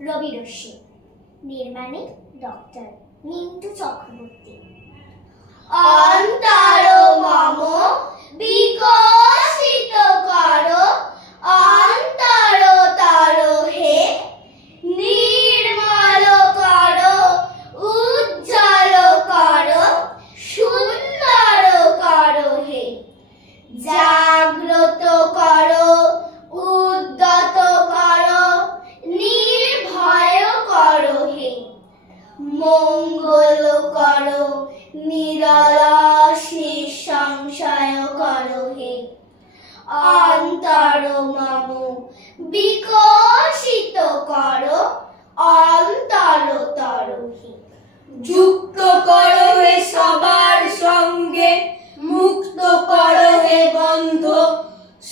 রবি রশ্মি। নির্মাণে ডক্টর মিন্টু চক্রবর্তী। অন্তর মম বিকশিত করো, অন্তর তর হে নির্মল করো, উজ্জ্বল করো, সুন্দর করো হে। জাগ্রত করো, উদ্যত করো, নির্ভয় করো হে। মঙ্গল করো, নিরলস নিঃসংশয় করো হে। অন্তর মম বিকশিত করো, অন্তর তর হে। যুক্ত করো হে সবার সঙ্গে, মুক্ত করো হে বন্ধ,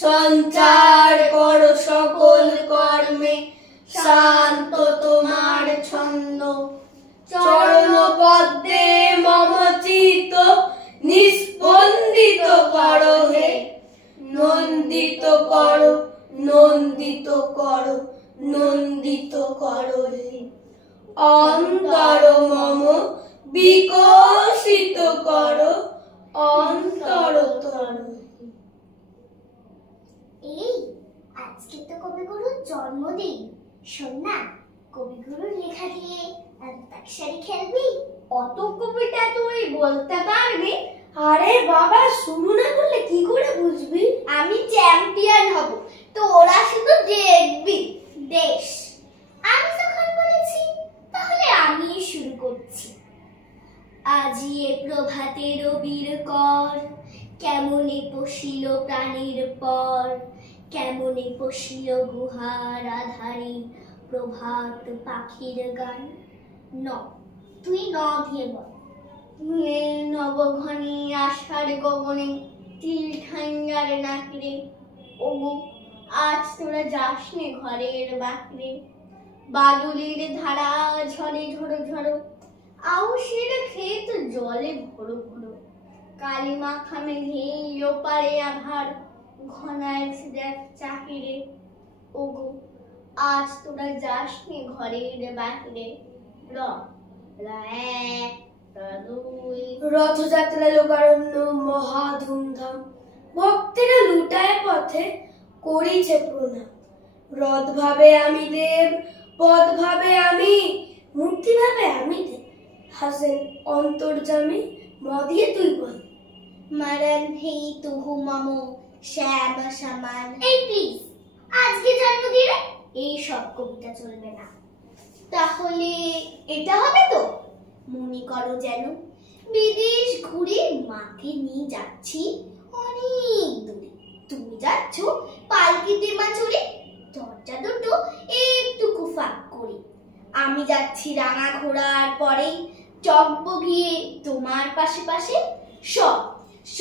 সঞ্চার করো সকল কর্মে, শান্ত তোমার ছন্দ। চরণ পদ্মে মম চিত্ত নিস্পন্দিত করো হে, নন্দিত করো, নন্দিত করো, নন্দিত করো হে। অন্তর মম বিকশিত করো, অন্তর তর হে। এই আজকে তো কবিগুরুর জন্মদিন। শোন না, কবিগুরুর লেখা দিয়ে অন্তাক্ষরী খেলবি? অত কবিতা তুই বলতে পারবি? আরে বাবা, শুরু না করলে কি করে বুঝবি? আমি চ্যাম্পিয়ন হব, তোরা শুধু দেখবি। বেশ, আমি যখন বলেছি তাহলে আমি শুরু করছি। আজি এ প্রভাতে রবির কর, কেমনে পশিল প্রাণীর পর, কেমনে পশিল গুহার আধারে প্রভাত পাখির গান। ন, তুই ন দিয়ে বল। নবঘনী আষাঢ় গগনে তিল ঠাঙ্গারে নাকরে, ওগো আজ তোরা যাস নে ঘরের বাকরে। বাদুলির ধারা ঝরে ঝরো ঝরো, আউশের ক্ষেত জলে ভরো ভরো। কালিমা খামে ঘেই ওপারে আধার, ঘনাইছে দেখ চাকিরে। ওগো আজ তোরা যাস নে ঘরের বাহিরে। র এক, রথযাত্রা লোকারণ্য মহা ধুমধাম, ভক্তেরা লুটায় পথে করিছে প্রণাম। রথ ভাবে আমি দেব, পদ ভাবে আমি, মূর্তি ভাবে আমি দেব, হাসেন অন্তর্যামী মদিয়ে তুই বল। মরণ হে তুহু মম শ্যাম সমান। এই প্লিজ, আজকে জন্মদিনে এই সব কবিতা চলবে না। তাহলে এটা হবে তো? মনে করো যেন বিদেশ ঘুরে মাকে নিয়ে যাচ্ছি অনেক দূরে। তুমি যাচ্ছ পালকিতে মা চড়ে, দরজা দুটো একটু ফাঁক করে। আমি যাচ্ছি রাঙা ঘোড়ার পরে, চকবগিয়ে তোমার পাশে পাশে। স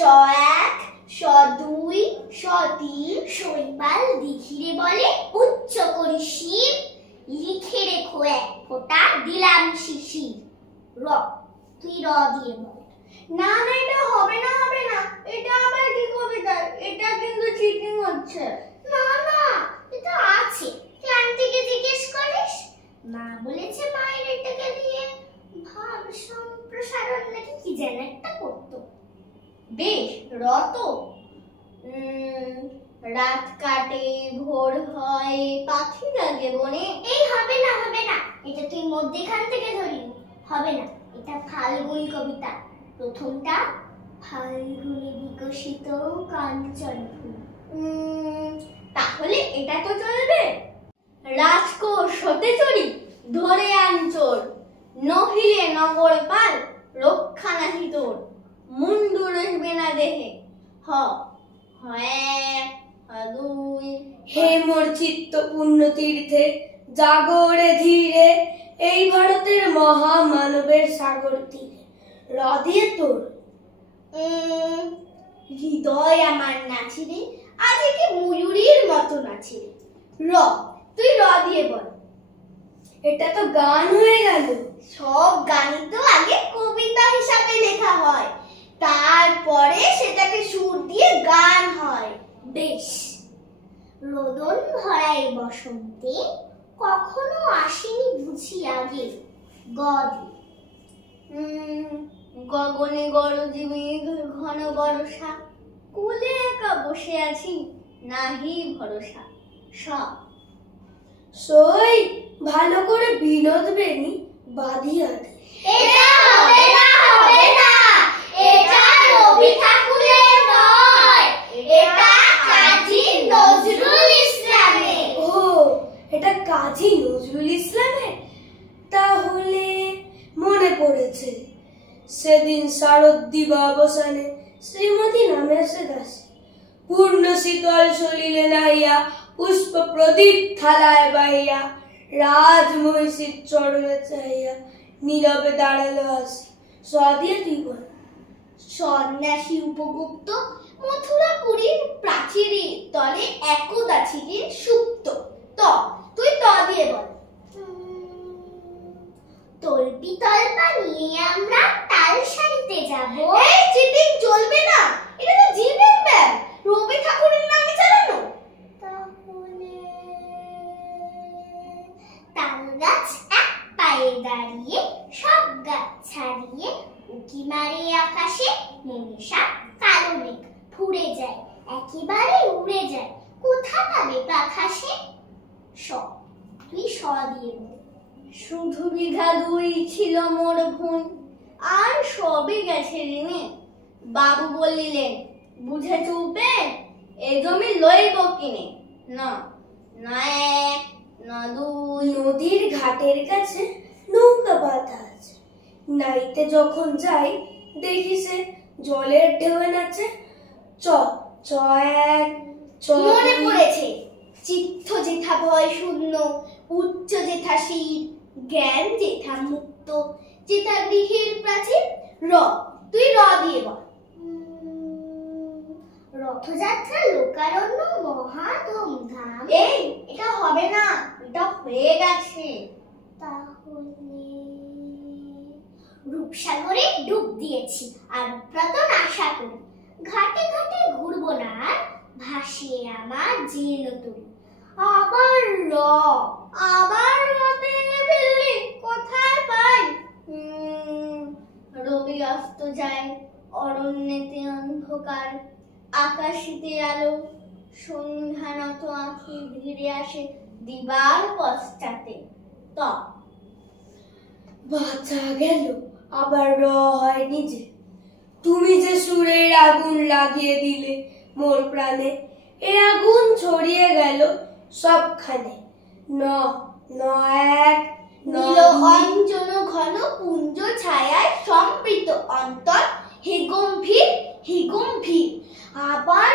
এক, স দুই, স তিন, শৈবাল দিঘিরে বলে উচ্চ করি শিব, লিখে রেখো এক ফোঁটা দিলাম শিশির। র, তুই র দিয়ে বল। না না, এটা হবে না, হবে না। এটা আবার কি কবিতা? এটা কিন্তু চিটিং হচ্ছে। না না, এটা আছে। ক্লান্তিকে জিজ্ঞেস করিস। মা বলেছে মায়ের এটাকে দিয়ে ভাব সম্প্রসারণ নাকি কি যেন একটা করতো। বেশ, রত। রাত কাটে ভোর হয়, পাখি জাগে বনে। এই হবে না, হবে না, এটা তুই মধ্যখান থেকে ধরলি। হবে না, এটা ফাল্গুন কবিতা। প্রথমটা ফাল্গুনে বিকশিত কাঞ্চন ফুল। তাহলে এটা তো চলবে। রাজকোষ হতে চড়ি ধরে আনচোর, নহিলে নগর পাল রক্ষা নাহি তোর। মুন্ডু রইবে না দেহে। হ এক, দুই। হে মোর চিত্ত পূর্ণ তীর্থে, জাগরে ধীরে, এই ভারতের মহামানবের সাগর তীরে। র দিয়ে তোর। হৃদয় আমার নাচিরে, আজ একে ময়ূরীর মতো নাচিরে। র, তুই র দিয়ে বল। এটা তো গান হয়ে গেল। সব গানই তো আগে কবিতা হিসাবে লেখা হয়, তারপরে সেটাকে সুর দিয়ে গান হয়। বেশ, রোদন ভরায় বসন্তে কখনো আসেনি বুঝি আগে গ দিয়ে। গগনে গরজি মেঘ ঘন বর্ষা, কুলে একা বসে আছি নাহি ভরসা। স সই ভালো করে বিনোদ বেনি বাঁধিয়া দে। এটা হবে না, হবে না, এটা রবি ঠাকুরের নয়, এটা কাজী নজরুল ইসলামের। ও, এটা কাজী নজরুল ইসলামের? তাহলে মনে পড়েছে, সেদিন শারদ্দিবা অবসানে শ্রীমতী নামে আসে দাসী, পূর্ণ শীতল সলিলে নাহিয়া পুষ্প প্রদীপ থালায় বাহিয়া, রাজ মহিষীর চরণে চাহিয়া নীরবে দাঁড়ালো আসি। দিয়ে তুই বল। সন্ন্যাসী উপগুপ্ত মথুরাপুরীর প্রাচীরে তলে একদা ছিলেন সুপ্ত। তুই দিয়ে বল। তল্পি তল্পা নিয়ে আমরা তাল সারিতে যাব। এই চিটিং চলবে না, এটা তো জীবন ব্যায়াম, রবি ঠাকুরের নামে চালানো। তাহলে তাল গাছ এক পায়ে দাঁড়িয়ে সব গাছ ছাড়িয়ে উকি মারে আকাশে, মনীষা কালো মেঘ ফুরে যায় একেবারে উড়ে যায়, কোথা পাবে পাখাসে। তুই দিয়ে বল। শুধু বিঘা 2 ছিল মোর ভুঁই, আর সবে গেছে ঋণে। বাবু বলিলেন বুঝে চুপে, এ জমি লইব কিনে। না 1 না 2। নদীর ঘাটের কাছে নৌকা বাঁধা আছে, নাইতে যখন যাই দেখি সে জলের ঢেউয়ে নাচে। চ 1 মনে পড়েছে, চিত্ত যেথা ভয় শূন্য, উচ্চ যেথা শীত, জ্ঞান যেথা মুক্ত, যেথা গৃহের প্রাচীর। তুই দিয়ে বল। রথযাত্রা লোকারণ্য মহা ধুমধাম। এটা হবে না, এটা হয়ে গেছে। তাহলে রূপসাগরে ডুব দিয়েছি আর প্রতন আশা করি, ঘাটে ঘাটে ঘুরবো না আর, ভাসিয়ে আমার জীর্ণ তুলি। আবার রতে ফেললি কোথায় পাই। রবি অস্ত যায় অরণ্যেতে অন্ধকার, আকাশিতে আলো, সন্ধ্যা নত আঁখি ধীরে আসে দিবার পশ্চাতে। বাঁচা গেল, আবার হয় নিজে। তুমি যে সুরের আগুন লাগিয়ে দিলে মোর প্রাণে, এ আগুন ছড়িয়ে গেল সবখানে। 1 নীল অঞ্জন ঘন পুঞ্জ ছায়ায় সম্পৃত অন্তর, হে গম্ভীর হে গম্ভীর। আবার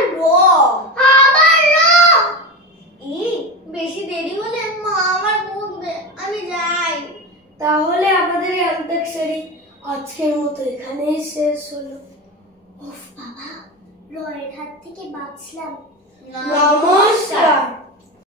বেশি দেরি হলে মা আমার বকবে, আমি যাই। তাহলে আমাদের এই অন্তাক্ষরী আজকের মতো এখানেই শেষ হলো। বাবা, রয়ের হাত থেকে বাঁচলাম। নমস্কার।